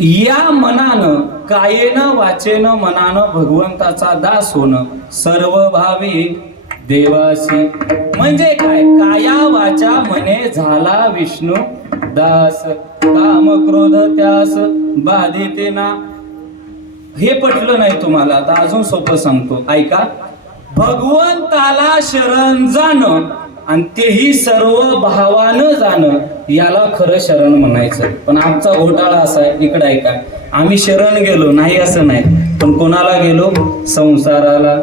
या मनानं कायेनं वाचेनं मनानं भगवंताचा दास होणं सर्व भावी देवासी म्हणजे काय? काया वाचा मने झाला विष्णू दास. काम क्रोध त्यास बाधिते ना. हे पटलं नाही तुम्हाला? आता अजून सोपं सांगतो. ऐका. भगवंताला शरण जाणं आणि तेही सर्व भावानं जाणं याला खरं शरण म्हणायचं. पण आमचा घोटाळा असा आहे इकडं ऐका आम्ही शरण गेलो नाही असं नाही. पण कोणाला गेलो? संसाराला.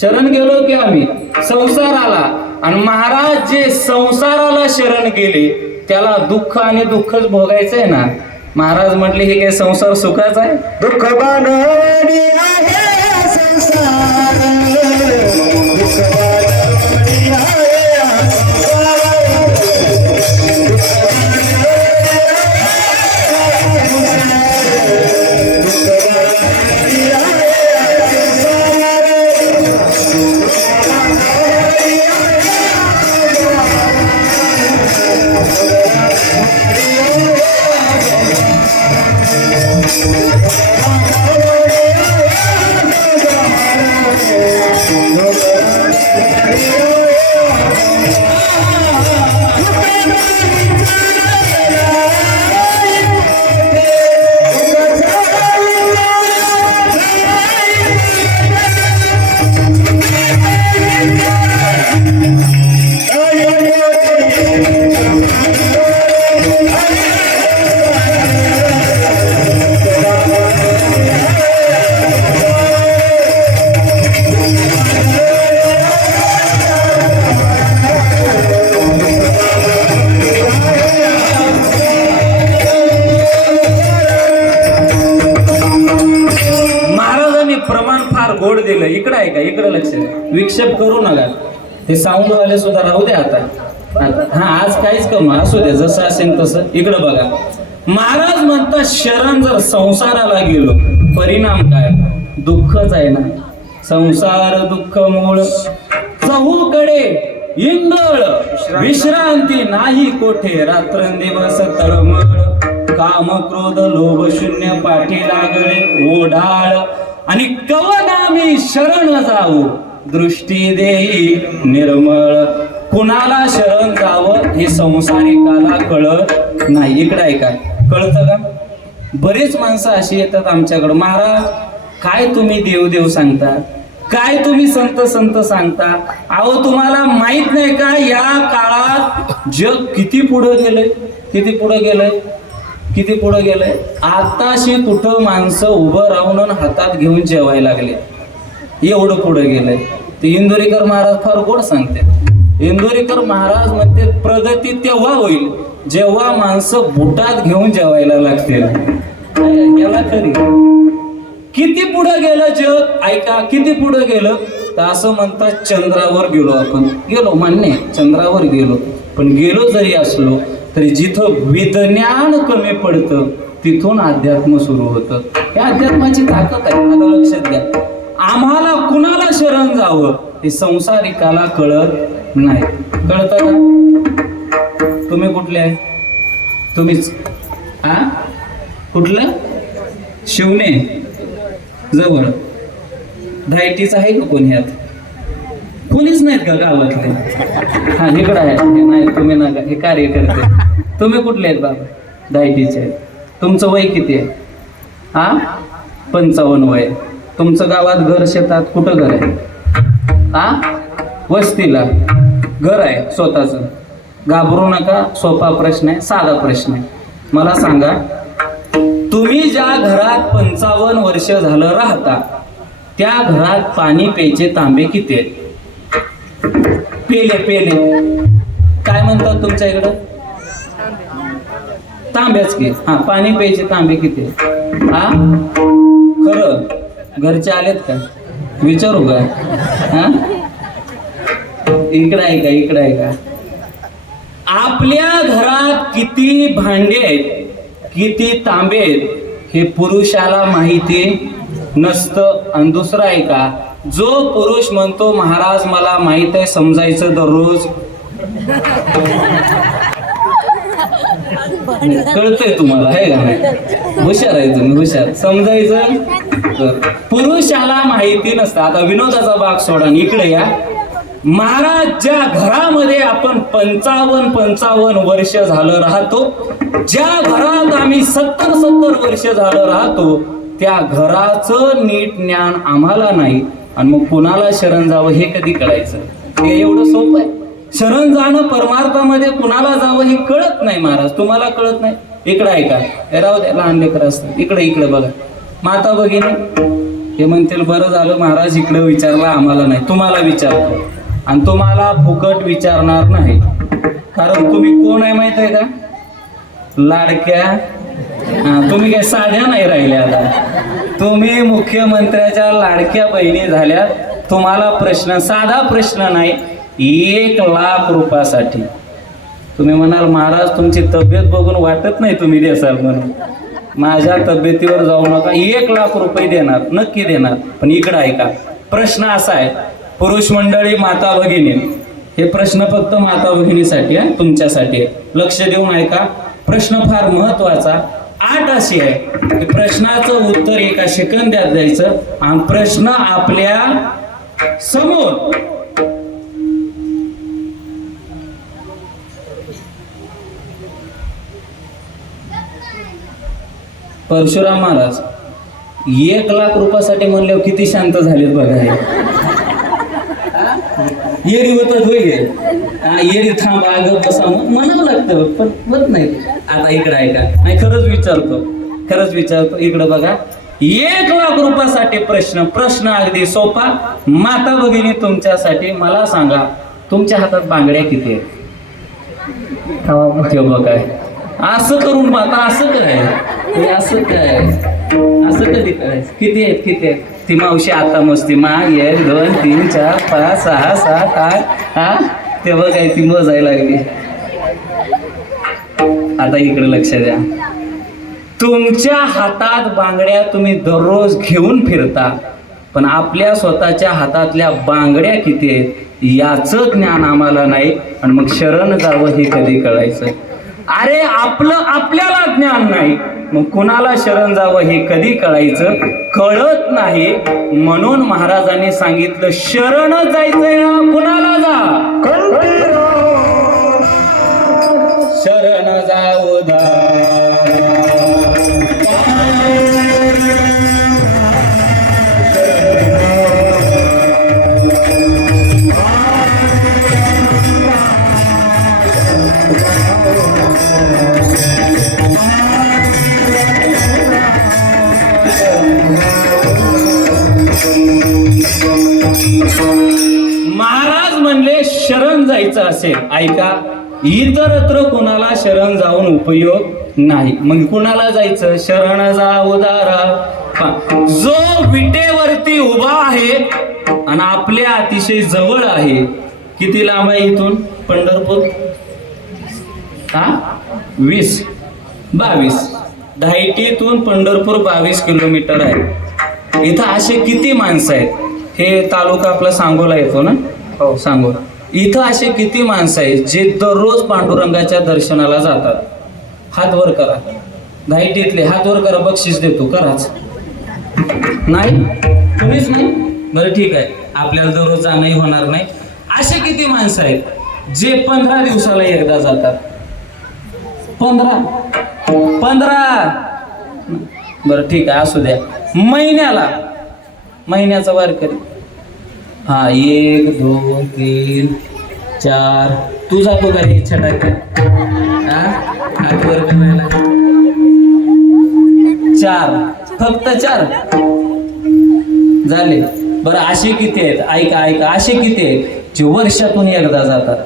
शरण गेलो की आम्ही? संसाराला. आणि महाराज जे संसाराला शरण गेले त्याला दुःख आणि दुःखच भोगायचंय ना? महाराज म्हटले हे काय संसार सुखाचा आहे? दुःख संसार. दुःख दिलं इकडं आहे का? इकडं लक्ष विक्षेप करू नका. ते साऊंड वाले सुद्धा राहू द्या आता. हा आज काहीच करू असू द्या जसं असेल तसं. इकडं बघा. महाराज म्हणतात शरण जर संसाराला गेलो परिणाम काय? दुःखच आहे ना. संसार दुःख मूळ. चहूकडे इंगळ विश्रांती नाही कोठे. रात्रंदिवस तळमळ. काम क्रोध लोभ शून्य पाठी लागले ओढाळ. आणि कवनामी शरण जाऊ. दृष्टी देई निर्मळ. कुणाला शरण जावं हे संसारिकाला कळत नाही. इकडं ऐका कळतं का? बरेच माणसं अशी येतात आमच्याकडं. महाराज काय तुम्ही देव देव सांगता? काय तुम्ही संत संत सांगता? अहो तुम्हाला माहीत नाही का या काळात जग किती पुढे गेलंय? किती पुढे गेलंय? किती पुढं गेलंय? आताशी कुठं माणसं उभं राहून आणि हातात घेऊन जेवायला लागले. एवढं पुढं गेलंय. ते इंदोरीकर महाराज फार गोड सांगते इंदोरीकर महाराज म्हणते प्रगती तेव्हा होईल जेव्हा माणसं बुटात घेऊन जेवायला लागतील. याला तरी किती पुढं गेलं जग? ऐका किती पुढं गेलं? तर असं म्हणतात चंद्रावर गेलो आपण. गेलो मान्य चंद्रावर गेलो. पण गेलो जरी असलो तरी जिथं विज्ञान कमी पडतं तिथून अध्यात्म सुरू होतं. हे अध्यात्माची ताकद आहे आता लक्षात घ्या आम्हाला कुणाला शरण जावं हे संसारिकाला कळत नाही. कळतं का? तुम्ही कुठले आहे? तुम्हीच. हा कुठलं? शिवणे जवळ. धायटीच आहे का कोणी ह्यात कोणीच नाहीत का गावातले? हा इकडं आहे. नाही तुम्ही ना हे कार्य करते तुम्ही कुठले आहेत बाबा? दहाटीचे आहेत. तुमचं वय किती आहे? हा? पंचावन्न वय. तुमचं गावात घर शेतात कुठं घर आहे? हा? वस्तीला. घर आहे स्वतःचं. घाबरू नका सोपा प्रश्न आहे साधा प्रश्न आहे. मला सांगा तुम्ही ज्या घरात पंचावन्न वर्ष झालं राहता त्या घरात पाणी प्यायचे तांबे किती आहेत? पेले पेले. काय म्हणतात तुमच्या इकडं? तांब्याच की. हा पाणी प्यायचे तांबे किती? हा? खरं? घरचे आलेत का? विचारू का? हा? इकडं आहे का? इकडं आहे का? आपल्या घरात किती भांडे आहेत किती तांबे आहेत हे पुरुषाला माहिती नसतं. आणि दुसरं आहे का? जो पुरुष म्हणतो महाराज मला माहीत आहे समजायचं दररोज. कळतंय तुम्हाला आहे का हुशार आहे तुम्ही हुशार. समजायचं? पुरुषाला माहिती नसतं. आता विनोदाचा भाग सोडा इकडे या. महाराज ज्या घरामध्ये आपण पंचावन्न पंचावन्न वर्ष झालं राहतो. ज्या घरात आम्ही सत्तर सत्तर वर्ष झालं राहतो त्या घराचं नीट ज्ञान आम्हाला नाही. आणि मग कुणाला शरण जावं हे कधी कळायचं? हे एवढं सोपं आहे. शरण जाणं परमार्थामध्ये कुणाला जावं हे कळत नाही महाराज. तुम्हाला कळत नाही? इकडं ऐका. राहू द्या लहान लेकर असतं इकडे इकडे बघा. माता भगिनी हे म्हणतील बरं झालं महाराज इकडे विचारलं आम्हाला नाही. तुम्हाला विचारतो. आणि तुम्हाला फुकट विचारणार नाही. कारण तुम्ही कोण आहे माहीत आहे का? लाडक्या हा, तुम्ही काय साध्या नाही राहिल्या आता. तुम्ही मुख्यमंत्र्याच्या लाडक्या बहिणी झाल्या तुम्हाला प्रश्न साधा प्रश्न नाही. एक लाख रुपयासाठी. तुम्ही म्हणाल महाराज तुमची तब्येत बघून वाटत नाही तुम्ही देसाल म्हणून. माझ्या तब्येतीवर जाऊ नका एक लाख रुपये देणार नक्की देणार. पण इकडं ऐका प्रश्न असा आहे पुरुष मंडळी माता भगिनी. हे प्रश्न फक्त माता भगिनीसाठी आहे तुमच्यासाठी आहे. लक्ष देऊन ऐका प्रश्न फार महत्त्वाचा आठ अशी आहे की प्रश्नाचं उत्तर एका सेकंदात द्यायचं आणि प्रश्न आपल्यासमोर परशुराम महाराज एक लाख रुपयासाठी म्हणल्यावर किती शांत झालेत बघा हे. येरी होतात होय हे. हा, येरी थांबा अगं बसा म्हणावं लागतं पण होत नाही. आता इकडे ऐका. नाही खरंच विचारतो खरंच विचारतो इकडं बघा. एक लाख रुपयासाठी प्रश्न प्रश्न अगदी सोपा. माता भगिनी तुमच्यासाठी मला सांगा तुमच्या हातात बांगड्या किती आहेत? ते बघ. काय असं करून आता असं काय? हे असं काय? असं कधी करायचं? किती आहेत किती आहेत? ती मावशी आता मस्ती मा एक दोन तीन चार पाच सहा सात आठ हा? ते बघ काय ती मोजायला लागली. आता इकडे लक्ष द्या. तुमच्या हातात बांगड्या तुम्ही दररोज घेऊन फिरता पण आपल्या स्वतःच्या हातातल्या बांगड्या किती आहेत याचं ज्ञान आम्हाला नाही आणि मग शरण जावं हे कधी कळायचं? अरे आपलं आपल्याला ज्ञान नाही. मग कुणाला शरण जावं हे कधी कळायचं? कळत नाही. म्हणून महाराजांनी सांगितलं शरण जायचंय ना कुणाला जा? शरण जाऊ दा. महाराज म्हणले शरण जायचं असेल. ऐका इतरत्र कुणाला शरण जाऊन उपयोग नाही. मग कुणाला जायचं? शरण जा उदारा जो विटेवरती उभा आहे आणि आपल्या अतिशय जवळ आहे किती लांब आहे इथून? पंढरपूर? हा? वीस. बावीस. धायटीतून पंढरपूर बावीस किलोमीटर आहे. इथं असे किती माणसं आहेत? हे तालुका आपला सांगोला येतो ना? हो. सांगोला. इथं असे किती माणसं आहेत जे दररोज पांडुरंगाच्या दर्शनाला जातात? हात वर करा. धायटीतले हात वर करा बक्षीस देतो कराच. नाही? तुम्हीच नाही? बरं ठीक आहे. आपल्याला दररोज जाणंही होणार नाही. असे किती माणसं आहेत जे पंधरा दिवसाला एकदा जातात? पंधरा. पंधरा. बरं ठीक आहे असू द्या. महिन्याला. महिन्याचा वारकरी हा एक दोन तीन चार. तू जातो का इच्छा टाक्या हा करायला चार. फक्त चार. झाले. बरं असे किती आहेत? ऐका ऐका असे किती आहेत? जे वर्षातून एकदा जातात.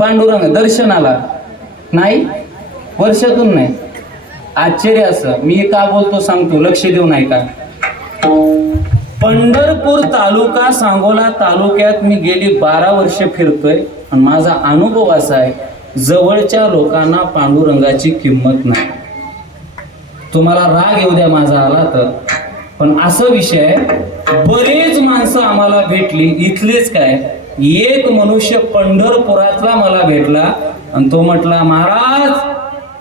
पांडुरंग दर्शनाला. नाही वर्षातून नाही. आश्चर्य असं. मी का बोलतो सांगतो लक्ष देऊन ऐका. पंढरपूर तालुका सांगोला तालुक्यात मी गेली बारा वर्ष फिरतोय. आणि माझा अनुभव असा आहे जवळच्या लोकांना पांडुरंगाची किंमत नाही. तुम्हाला राग येऊ द्या माझा आला तर. पण असं विषय आहे बरेच माणसं आम्हाला भेटली. इथलेच काय? एक मनुष्य पंढरपुरातला मला भेटला आणि तो म्हटला महाराज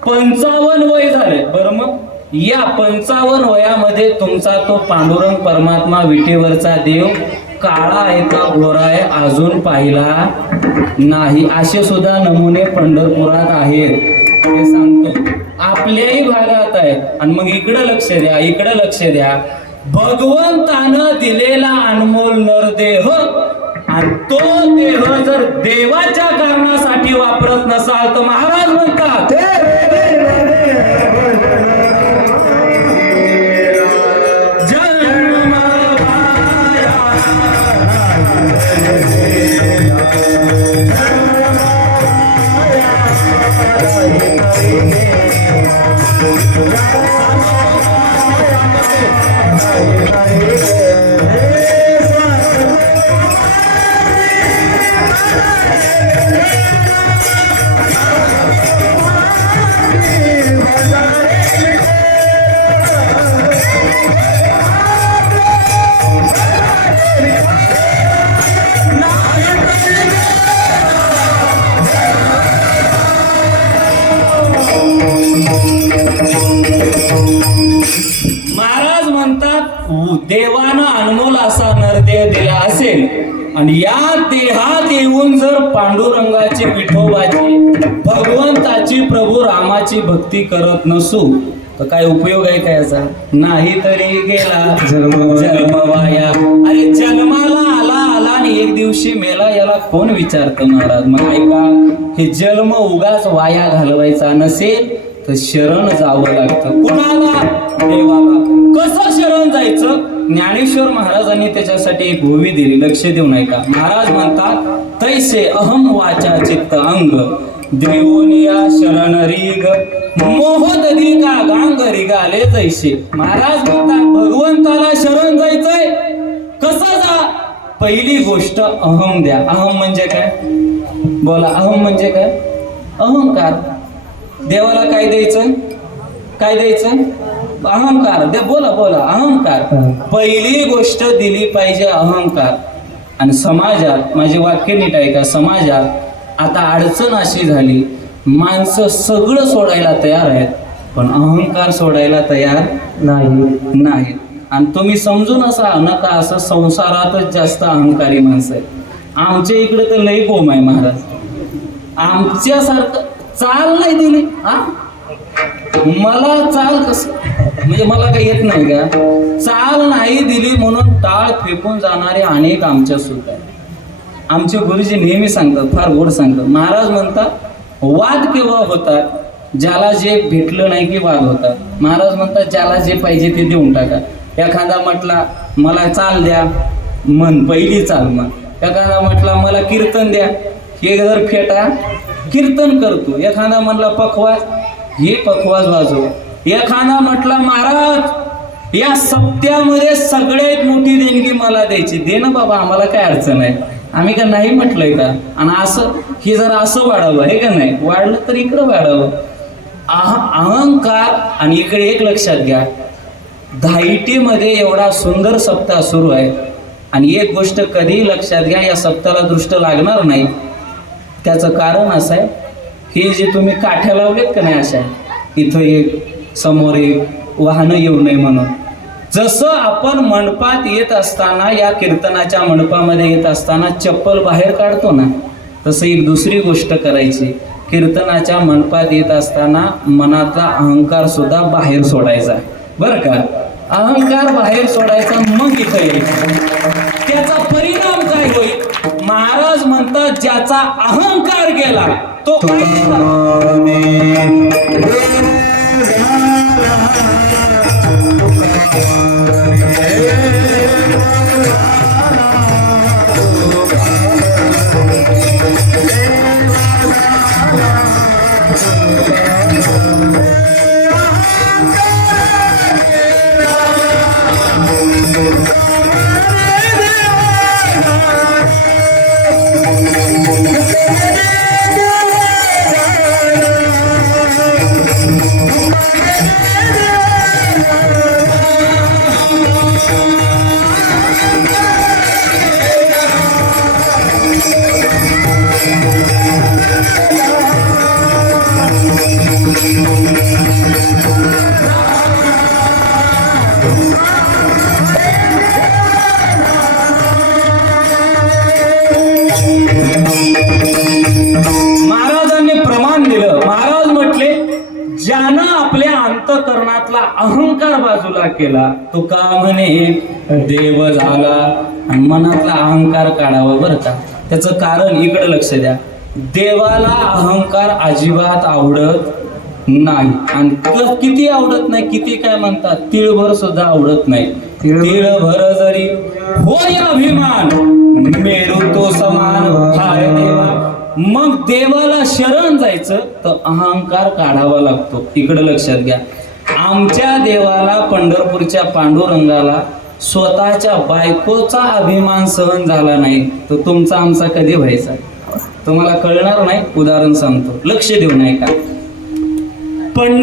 पंचावन्न वय झाले. बरं मग? या पंचावन्न वयामध्ये तुमचा तो पांडुरंग परमात्मा विटेवरचा देव काळा आहे का गोरा आहे अजून पाहिला नाही. असे सुद्धा नमुने पंढरपुरात आहेत. हे सांगतो. आपल्याही भागात आहेत. आणि मग इकडं लक्ष द्या इकडं लक्ष द्या. भगवंतानं दिलेला अनमोल नरदेह आणि तो देह जर देवाच्या कारणासाठी वापरत नसाल तर महाराज म्हणतात भक्ती करत नसू तर काय उपयोग आहे का याचा? नाही तरी गेला जन्म जन्म वाया अरे जन्माला आला आला आणि एक दिवशी मेला याला कोण विचारतं महाराज? मग ऐका हे जन्म उगाच वाया घालवायचा नसेल तर शरण जावं लागतं. कुणाला? देवाला. कसं शरण जायचं? ज्ञानेश्वर महाराजांनी त्याच्यासाठी एक भूमी दिली. लक्ष देऊन ऐका. महाराज म्हणतात तैसे अहम वाचा चित्त अंग देवोनिया शरण रीग मोहदरी का गांग रिगाले जैसे. महाराज म्हणतात भगवंताला शरण जायचंय. कसं जा? पहिली गोष्ट अहम द्या. अहम म्हणजे काय? बोला अहम म्हणजे काय? अहंकार. देवाला काय द्यायचं? काय द्यायचं? अहंकार. दे बोला बोला अहंकार. पहिली गोष्ट दिली पाहिजे अहंकार. आणि समाजात माझे वाक्य नीट आहे का समाजात आता अडचण अशी झाली माणसं सगळं सोडायला तयार आहेत पण अहंकार सोडायला तयार नाही नाहीत. आणि तुम्ही समजून असा नका असं संसारातच जास्त अहंकारी माणसं आहेत. आमच्या इकडे तर लई कोम आहे महाराज. आमच्यासारखं चाल नाही दिली हा? मला चाल कस म्हणजे मला काही येत नाही का? चाल नाही दिली म्हणून टाळ फेकून जाणारे अनेक आमच्या सुद्धा आहेत. आमचे गुरुजी नेहमी सांगतात फार गोड सांगतात. महाराज म्हणतात वाद केव्हा होतात ज्याला जे भेटलं नाही की वाद होतात. महाराज म्हणतात ज्याला जे पाहिजे ते देऊन टाका. एखादा म्हटला मला चाल द्या मन पहिली चाल मन एखादा म्हटला मला कीर्तन द्या. हे जर फेटा कीर्तन करतो. एखादा म्हणला पखवाज. हे पखवाज वाजव. एखादा म्हटला महाराज या सप्त्यामध्ये सगळ्यात मोठी देणगी मला द्यायची. दे ना बाबा आम्हाला काय अडचण आहे? आम्ही का नाही म्हटलंय का आणि असं हे जरा असं वाढावं हे का नाही? वाढलं तर इकडं वाढावं. अहंकार आणि इकडे एक लक्षात घ्या. धाईटीमध्ये एवढा सुंदर सप्ताह सुरू आहे. आणि एक गोष्ट कधी लक्षात घ्या या सप्ताहाला दृष्ट लागणार नाही. त्याचं कारण असं आहे हे जे तुम्ही काठ्या लावलेत का नाही अशा? इथं एक समोर एक वाहनं येऊ नये म्हणून. जसं आपण मंडपात येत असताना या कीर्तनाच्या मंडपामध्ये येत असताना चप्पल बाहेर काढतो ना तसं एक दुसरी गोष्ट करायची. कीर्तनाच्या मंडपात येत असताना मनातला अहंकार सुद्धा बाहेर सोडायचा. बरं का? अहंकार बाहेर सोडायचा मग इथं येईल त्याचा परिणाम काय होईल? महाराज म्हणतात ज्याचा अहंकार गेला तो काय Thank you. केला. तो का म्हणे? देव झाला. आणि मनातला अहंकार काढावा बरं का. त्याचं कारण इकडे लक्ष द्या. देवाला अहंकार अजिबात आवडत नाही. आणि किती आवडत नाही किती काय म्हणतात? तिळभर सुद्धा आवडत नाही. तिळभर जरी होय अभिमान मेरू तो समान हाय देवा. मग देवाला शरण जायचं तर अहंकार काढावा लागतो. इकडे लक्षात घ्या. आमच्या देवाला पंढरपूरच्या पांडुरंगाला स्वतःच्या बायकोचा अभिमान सहन झाला नाही तर तुमचा आमचा कधी व्हायचा? तुम्हाला कळणार नाही? उदाहरण सांगतो. लक्ष देऊ नये का पंढ